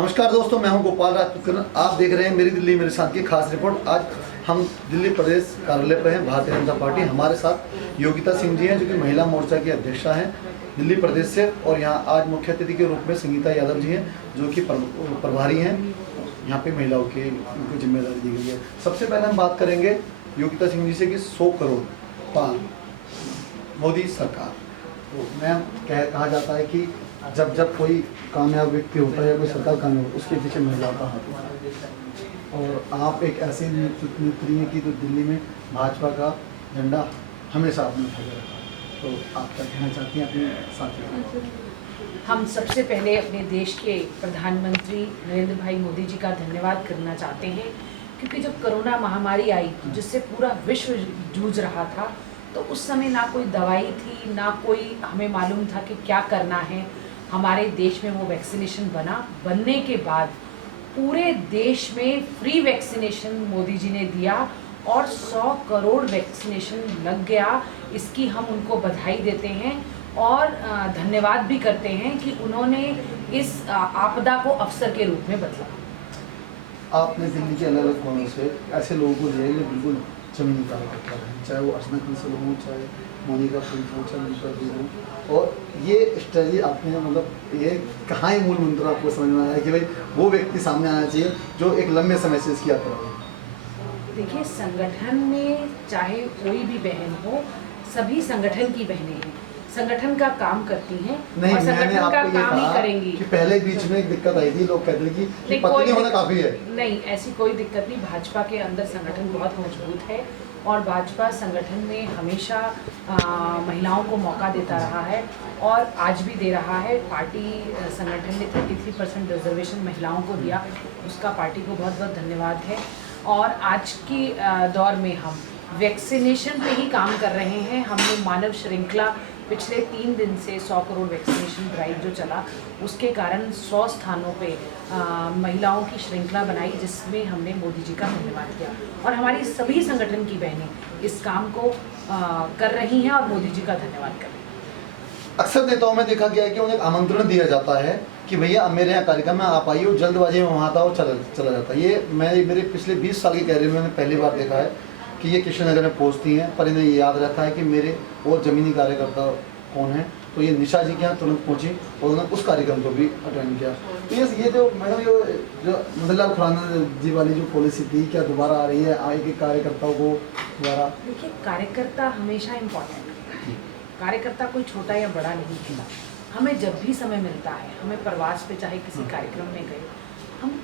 नमस्कार दोस्तों, मैं हूं गोपाल राजपूत। आप देख रहे हैं मेरी दिल्ली मेरे साथ की खास रिपोर्ट। आज हम दिल्ली प्रदेश कार्यालय पर हैं, भारतीय जनता पार्टी। हमारे साथ योगिता सिंह जी हैं जो कि महिला मोर्चा की अध्यक्षा हैं दिल्ली प्रदेश से, और यहाँ आज मुख्य अतिथि के रूप में संगीता यादव जी हैं जो कि प्रभारी हैं यहाँ पे महिलाओं की उनको जिम्मेदारी दी गई है। सबसे पहले हम बात करेंगे योगिता सिंह जी से कि 100 करोड़ पार मोदी सरकार। तो मैम कहा जाता है कि जब कोई कामयाब व्यक्ति होता है या कोई सरकार कामयाब होता है उसके पीछे महिलाओं का हाथ होता है, और आप एक ऐसे नेत्री हैं कि जो दिल्ली में भाजपा का झंडा हमेशा आपने उठाया रखा है। तो आप क्या कहना चाहती हैं अपने साथियों? हम सबसे पहले अपने देश के प्रधानमंत्री नरेंद्र भाई मोदी जी का धन्यवाद करना चाहते हैं, क्योंकि जब कोरोना महामारी आई जिससे पूरा विश्व जूझ रहा था, तो उस समय ना कोई दवाई थी, ना कोई हमें मालूम था कि क्या करना है। हमारे देश में वो वैक्सीनेशन बनने के बाद पूरे देश में फ्री वैक्सीनेशन मोदी जी ने दिया और 100 करोड़ वैक्सीनेशन लग गया। इसकी हम उनको बधाई देते हैं और धन्यवाद भी करते हैं कि उन्होंने इस आपदा को अवसर के रूप में बदला। आपने दिल्ली के अलग अलग कोनों से ऐसे लोगों को दिया जो बिल्कुल जमीनी कार्यकर्ता कर रहे हैं, चाहे वो अर्चना कंसल हो, चाहे मोनिका फूल हो, चाहे नीता दी हो, और ये स्ट्रेटजी आपने मतलब ये कहाँ ही मूल मंत्र आपको समझ में आया कि भाई वो व्यक्ति सामने आना चाहिए जो एक लंबे समय से इसकी यात्रा है? देखिए, संगठन में चाहे कोई भी बहन हो, सभी संगठन की बहनें हैं, संगठन का काम करती हैं और संगठन का काम ही करेंगी। कि पहले बीच में एक दिक्कत आई थी, लोग कहते थे कि पत्नी होना काफी है। नहीं, ऐसी कोई दिक्कत नहीं। भाजपा के अंदर संगठन बहुत मजबूत है और भाजपा संगठन में हमेशा महिलाओं को मौका देता रहा है और आज भी दे रहा है। पार्टी संगठन ने 33% रिजर्वेशन महिलाओं को दिया, उसका पार्टी को बहुत बहुत धन्यवाद है। और आज की दौर में हम वैक्सीनेशन पे ही काम कर रहे हैं। हमने मानव श्रृंखला पिछले 3 दिन से 100 करोड़ वैक्सीनेशन ड्राइव जो चला, उसके कारण 100 स्थानों पे महिलाओं की श्रृंखला बनाई, जिसमें हमने मोदी जी का धन्यवाद किया। और हमारी सभी संगठन की बहनें इस काम को कर रही हैं और मोदी जी का धन्यवाद कर रही हैं। अक्सर नेताओं में देखा गया है कि उन्हें आमंत्रण दिया जाता है कि भैया मेरे यहाँ कार्यक्रम में आप आइए, जल्दबाजी में वहाँ आता और चला जाता है। ये मेरे पिछले 20 साल की कैरियर में मैंने पहली बार देखा है कि ये कृष्णनगर में पहुँचती हैं, पर इन्हें याद रहता है कि मेरे और ज़मीनी कार्यकर्ता कौन है। तो ये निशा जी के यहाँ तुरंत पहुँची और उन्होंने उस कार्यक्रम को भी अटेंड किया। तो ये जो मैडम जो मदनलाल खुराना जी वाली जो पॉलिसी थी, क्या दोबारा आ रही है आगे के कार्यकर्ताओं को दोबारा? देखिए, कार्यकर्ता हमेशा इम्पोर्टेंट है। कार्यकर्ता कोई छोटा या बड़ा नहीं होता। हमें जब भी समय मिलता है, हमें प्रवास पे चाहे किसी कार्यक्रम में गए, हम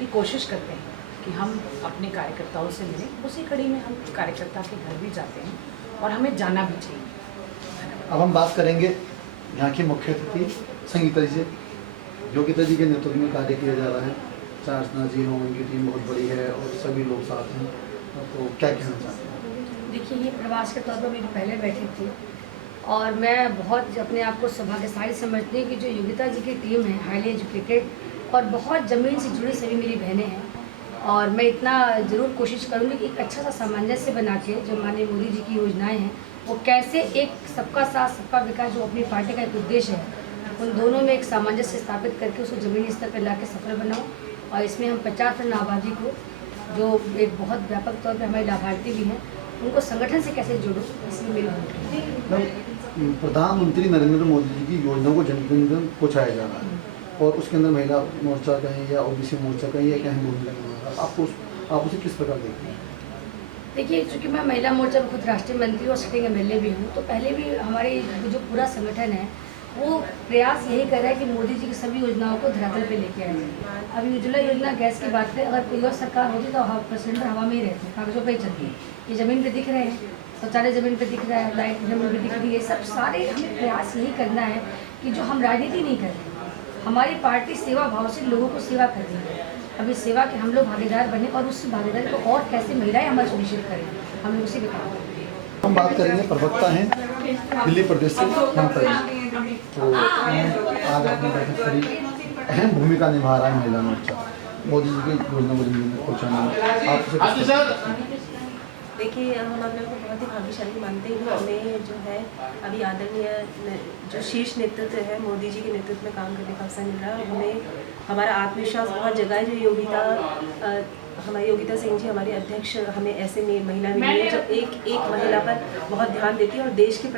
ये कोशिश करते हैं कि हम अपने कार्यकर्ताओं से मिलें। उसी कड़ी में हम कार्यकर्ता के घर भी जाते हैं और हमें जाना भी चाहिए। अब हम बात करेंगे यहाँ की मुख्य अतिथि संगीता जी से। योगिता जी के नेतृत्व में कार्य किया जा रहा है, चाहे अर्चना जी हों, उनकी टीम बहुत बड़ी है और सभी लोग साथ हैं, तो क्या कहना चाहते हैं? देखिए, ये प्रवास के तौर पर मेरी पहले बैठक थी और मैं बहुत अपने आप को सौभाग्यशाली समझती हूँ कि जो योगिता जी की टीम है, हाईली एजुकेटेड और बहुत ज़मीन से जुड़ी सभी मेरी बहनें हैं। और मैं इतना ज़रूर कोशिश करूँगी कि एक अच्छा सा सामंजस्य बना के जो माननीय मोदी जी की योजनाएं हैं, वो कैसे एक सबका साथ सबका विकास जो अपनी पार्टी का एक उद्देश्य है, उन दोनों में एक सामंजस्य स्थापित करके उसको ज़मीनी स्तर पर ला के सफल बनाऊँ। और इसमें हम 50% आबादी को, जो एक बहुत व्यापक तौर पर हमारे लाभार्थी भी हैं, उनको संगठन से कैसे जोड़ूँ, इसमें मेरी भूमिका है। प्रधानमंत्री नरेंद्र मोदी जी की योजनाओं को जन जन पहुँचाया जा रहा है और उसके अंदर महिला मोर्चा कहें या ओबीसी मोर्चा कहें या कहीं भूमिका निभा रहा है, आप उसे किस प्रकार देखते हैं? देखिए, चूँकि मैं महिला मोर्चा में खुद राष्ट्रीय मंत्री और सिटिंग एमएलए भी हूँ, तो पहले भी हमारे जो पूरा संगठन है वो प्रयास यही कर रहा है कि मोदी जी की सभी योजनाओं को धरातल पे लेके आया जाए। अभी उज्ज्वला योजना गैस की बात करें, अगर कोई और सरकार होती तो सिलेंडर हवा में ही रहते, कागजों पर ही चलती है। ये ज़मीन पे दिख रहे हैं, शौचालय ज़मीन पे दिख रहा है, लाइट ज़मीन पे दिख रही है। ये सब सारे हमें प्रयास यही करना है कि जो हम राजनीति नहीं कर रहे, हमारी पार्टी सेवा भाव से लोगों को सेवा कर रही है। अभी सेवा के हम लोग भागीदार बने और उस भागीदारी को और कैसे महिलाएं हमारे सुनिश्चित करें, हम लोग उसी पे काम करेंगे। हम बात करेंगे प्रवक्ता हैं दिल्ली प्रदेश से ममता जी। तो आज आपने बैठक करी, अहम भूमिका निभा रहा है महिला मोर्चा मोदी जी की योजना को जमीन में पहुँचाने में, आप देखिए, हम अपने को बहुत ही भाग्यशाली मानते हैं कि हमें जो है अभी आदरणीय जो शीर्ष नेतृत्व है मोदी जी के नेतृत्व में काम करने का अवसर मिल रहा है। और हमें हमारा आत्मविश्वास बहुत जगह है। जो योगिता हमारी योगिता सिंह जी हमारी अध्यक्ष हमें ऐसे महिला मिली है जो एक महिला पर बहुत ध्यान देती है और देश की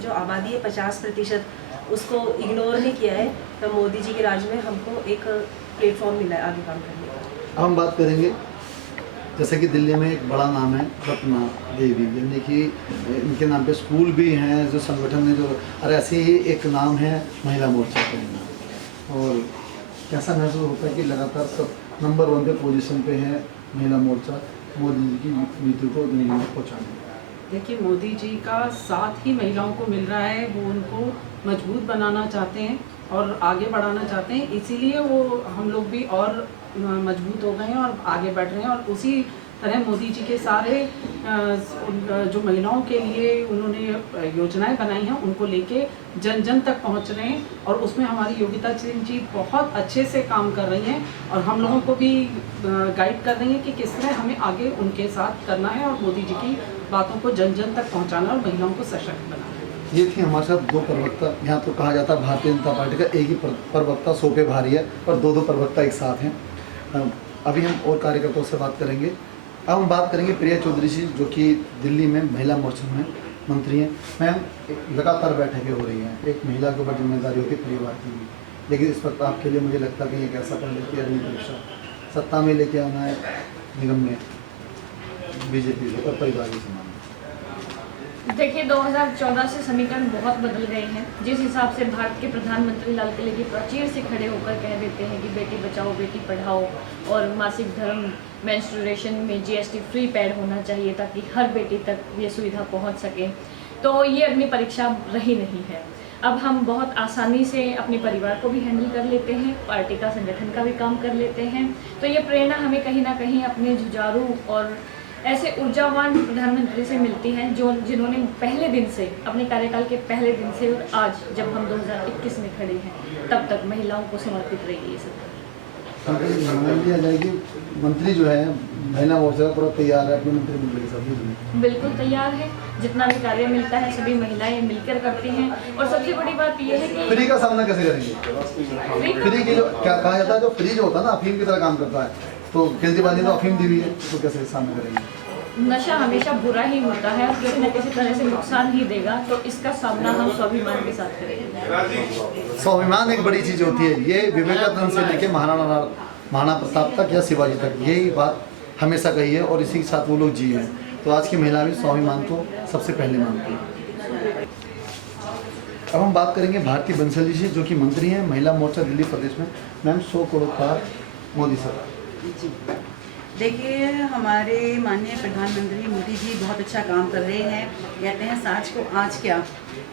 जो आबादी है 50% उसको इग्नोर नहीं किया है। तो मोदी जी के राज में हमको एक प्लेटफॉर्म मिला है आगे काम करने का। हम बात करेंगे जैसे कि दिल्ली में एक बड़ा नाम है रत्ना देवी, यानी कि इनके नाम पे स्कूल भी हैं, जो संगठन ने जो और ऐसे ही एक नाम है महिला मोर्चा के नाम। और कैसा महसूस होता है कि लगातार सब नंबर 1 पे पोजीशन पे है महिला मोर्चा मोदी जी की नीति को दुनिया में पहुँचाने में। देखिए, मोदी जी का साथ ही महिलाओं को मिल रहा है, वो उनको मजबूत बनाना चाहते हैं और आगे बढ़ाना चाहते हैं, इसीलिए वो हम लोग भी और मजबूत हो गए हैं और आगे बढ़ रहे हैं। और उसी तरह मोदी जी के सारे जो महिलाओं के लिए उन्होंने योजनाएं बनाई हैं उनको लेके जन जन तक पहुंच रहे हैं और उसमें हमारी योगिता सिंह जी बहुत अच्छे से काम कर रही हैं और हम लोगों को भी गाइड कर रही हैं कि किस तरह हमें आगे उनके साथ करना है और मोदी जी की बातों को जन जन तक पहुँचाना और महिलाओं को सशक्त बनाना। ये थी हमारे साथ 2 प्रवक्ता। यहाँ तो कहा जाता है भारतीय जनता पार्टी का एक ही प्रवक्ता 100 पे भारी है और 2 प्रवक्ता एक साथ हैं। अभी हम और कार्यकर्ताओं से बात करेंगे। अब हम बात करेंगे प्रिया चौधरी जी, जो कि दिल्ली में महिला मोर्चा में मंत्री हैं। मैम, लगातार बैठकें हो रही हैं, एक महिला के ऊपर जिम्मेदारी होती है परिवार की भी, लेकिन इस वक्त आपके लिए मुझे लगता है कि एक ऐसा पहले कि अगली परीक्षा सत्ता में लेके आना है निगम में बीजेपी को और परिवार के समान। देखिए, 2014 से समीकरण बहुत बदल गए हैं। जिस हिसाब से भारत के प्रधानमंत्री लाल किले की प्राचीर से खड़े होकर कह देते हैं कि बेटी बचाओ बेटी पढ़ाओ और मासिक धर्म मेंस्ट्रुएशन में GST फ्री पैड होना चाहिए ताकि हर बेटी तक ये सुविधा पहुंच सके, तो ये अग्नि परीक्षा रही नहीं है। अब हम बहुत आसानी से अपने परिवार को भी हैंडल कर लेते हैं, पार्टी का संगठन का भी काम कर लेते हैं। तो ये प्रेरणा हमें कहीं ना कहीं अपने जुझारू और ऐसे ऊर्जावान प्रधानमंत्री से मिलती हैं जिन्होंने पहले दिन से, अपने कार्यकाल के पहले दिन से और आज जब हम 2021 में खड़े हैं तब तक महिलाओं को समर्पित रही है ये सरकार। मान लिया जाए कि मंत्री जो है महिला मोर्चा पूरा तैयार है अपने मंत्रिमंडल के साथ। बिल्कुल तैयार है, जितना भी कार्य मिलता है सभी महिलाएं मिलकर करती हैं। और सबसे बड़ी बात यह है कि फ्री का सामना कैसे करेंगे? फ्री की जो क्या कहा जाता है, जो फ्री जो होता है ना अफीम की तरह काम करता है, तो केजरीवाल ने तो अफीम दी हुई है, तो कैसे सामना करेंगे? नशा हमेशा बुरा ही होता है और किसी न किसी तरह से नुकसान ही देगा, तो इसका सामना हम स्वाभिमान के साथ करेंगे। स्वाभिमान एक बड़ी चीज़ होती है। ये विवेकानंद से लेके महाराणा प्रताप तक या शिवाजी तक यही बात हमेशा कही है और इसी के साथ वो लोग जी हैं। तो आज की महिला भी स्वाभिमान को सबसे पहले मानती है। अब हम बात करेंगे भारती बंसल जी से, जो कि मंत्री हैं महिला मोर्चा दिल्ली प्रदेश में। मैम, 100 करोड़ पार मोदी सरकार। देखिए, हमारे माननीय प्रधानमंत्री मोदी जी बहुत अच्छा काम कर रहे हैं। कहते हैं साँच को आँच क्या,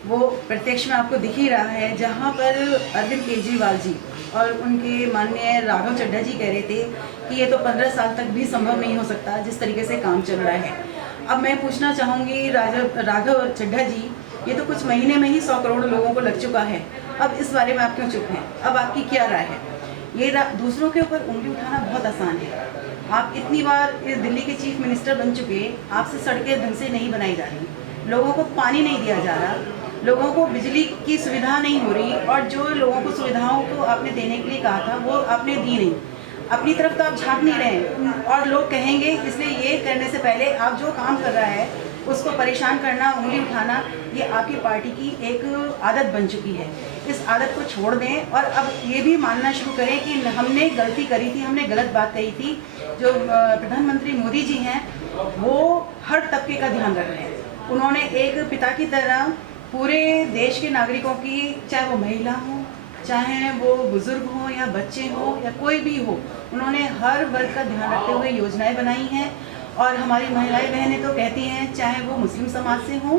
वो प्रत्यक्ष में आपको दिख ही रहा है। जहाँ पर अरविंद केजरीवाल जी और उनके माननीय राघव चड्ढा जी कह रहे थे कि ये तो 15 साल तक भी संभव नहीं हो सकता जिस तरीके से काम चल रहा है। अब मैं पूछना चाहूँगी राघव चड्ढा जी, ये तो कुछ महीने में ही 100 करोड़ लोगों को लग चुका है, अब इस बारे में आप क्यों चुप हैं? अब आपकी क्या राय है? ये दूसरों के ऊपर उंगली उठाना बहुत आसान है। आप इतनी बार दिल्ली के चीफ मिनिस्टर बन चुके, आपसे सड़कें ढंग से नहीं बनाई जा रही, लोगों को पानी नहीं दिया जा रहा, लोगों को बिजली की सुविधा नहीं हो रही, और जो लोगों को सुविधाओं को आपने देने के लिए कहा था वो आपने दी नहीं। अपनी तरफ तो आप झांक नहीं रहे और लोग कहेंगे, इसलिए ये करने से पहले आप जो काम कर रहा है उसको परेशान करना, उंगली उठाना, ये आपकी पार्टी की एक आदत बन चुकी है। इस आदत को छोड़ दें और अब ये भी मानना शुरू करें कि हमने गलती करी थी, हमने गलत बात कही थी। जो प्रधानमंत्री मोदी जी हैं वो हर तबके का ध्यान रख रहे हैं। उन्होंने एक पिता की तरह पूरे देश के नागरिकों की, चाहे वो महिला हो, चाहे वो बुजुर्ग हो या बच्चे हो या कोई भी हो, उन्होंने हर वर्ग का ध्यान रखते हुए योजनाएं बनाई हैं। और हमारी महिलाएं बहनें तो कहती हैं, चाहे वो मुस्लिम समाज से हों,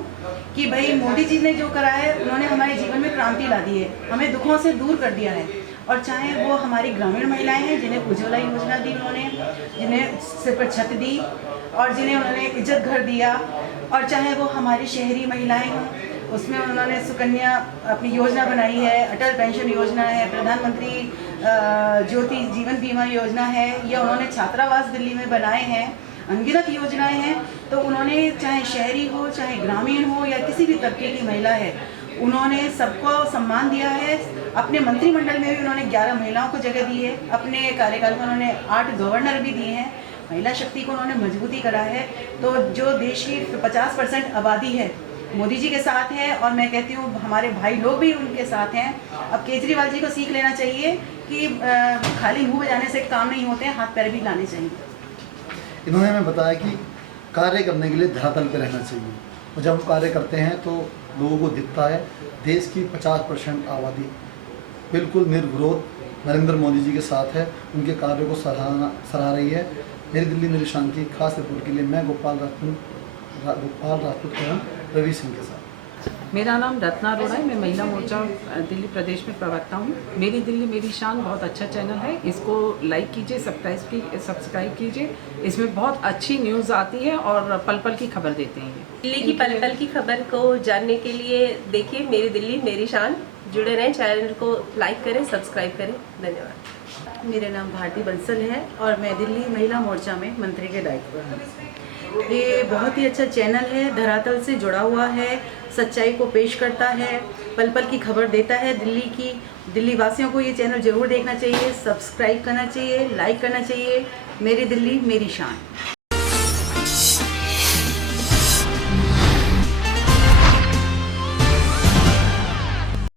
कि भाई मोदी जी ने जो करा है उन्होंने हमारे जीवन में क्रांति ला दी है, हमें दुखों से दूर कर दिया है। और चाहे वो हमारी ग्रामीण महिलाएं हैं जिन्हें उज्ज्वला योजना दी उन्होंने, जिन्हें सिर पर छत दी और जिन्हें उन्होंने इज्जत घर दिया, और चाहे वो हमारी शहरी महिलाएं हों, उसमें उन्होंने सुकन्या अपनी योजना बनाई है, अटल पेंशन योजना है, प्रधानमंत्री ज्योति जीवन बीमा योजना है, या उन्होंने छात्रावास दिल्ली में बनाए हैं, अनगिनत योजनाएं हैं। तो उन्होंने चाहे शहरी हो, चाहे ग्रामीण हो, या किसी भी तबके की महिला है, उन्होंने सबको सम्मान दिया है। अपने मंत्रिमंडल में भी उन्होंने 11 महिलाओं को जगह दी है। अपने कार्यकाल में उन्होंने 8 गवर्नर भी दिए हैं। महिला शक्ति को उन्होंने मजबूती करा है। तो जो देश की 50% आबादी है मोदी जी के साथ है, और मैं कहती हूँ हमारे भाई लोग भी उनके साथ हैं। अब केजरीवाल जी को सीख लेना चाहिए कि खाली मुंह बजाने से काम नहीं होते हैं, हाथ पैर भी लाने चाहिए। इन्होंने हमें बताया कि कार्य करने के लिए धरातल पर रहना चाहिए, और जब हम कार्य करते हैं तो लोगों को दिखता है। देश की 50% आबादी बिल्कुल निर्विरोध नरेंद्र मोदी जी के साथ है, उनके कार्यों को सराह रही है। मेरी दिल्ली मेरी शान की खास रिपोर्ट के लिए मैं गोपाल राजपूत एवं रवि सिंह के साथ। मेरा नाम रत्ना अरोड़ा है। मैं महिला मोर्चा दिल्ली प्रदेश में प्रवक्ता हूँ। मेरी दिल्ली मेरी शान बहुत अच्छा चैनल है, इसको लाइक कीजिए, सब्सक्राइब कीजिए। इसमें बहुत अच्छी न्यूज़ आती है और पल पल की खबर देते हैं। दिल्ली की पल पल की खबर को जानने के लिए देखिए मेरी दिल्ली मेरी शान। जुड़े रहें, चैनल को लाइक करें, सब्सक्राइब करें। धन्यवाद। मेरा नाम भारती बंसल है और मैं दिल्ली महिला मोर्चा में मंत्री के दायित्व पर हूँ। ये बहुत ही अच्छा चैनल है, धरातल से जुड़ा हुआ है, सच्चाई को पेश करता है, पल पल की खबर देता है दिल्ली की। दिल्ली वासियों को ये चैनल जरूर देखना चाहिए, सब्सक्राइब करना चाहिए, लाइक करना चाहिए। मेरी दिल्ली मेरी शान।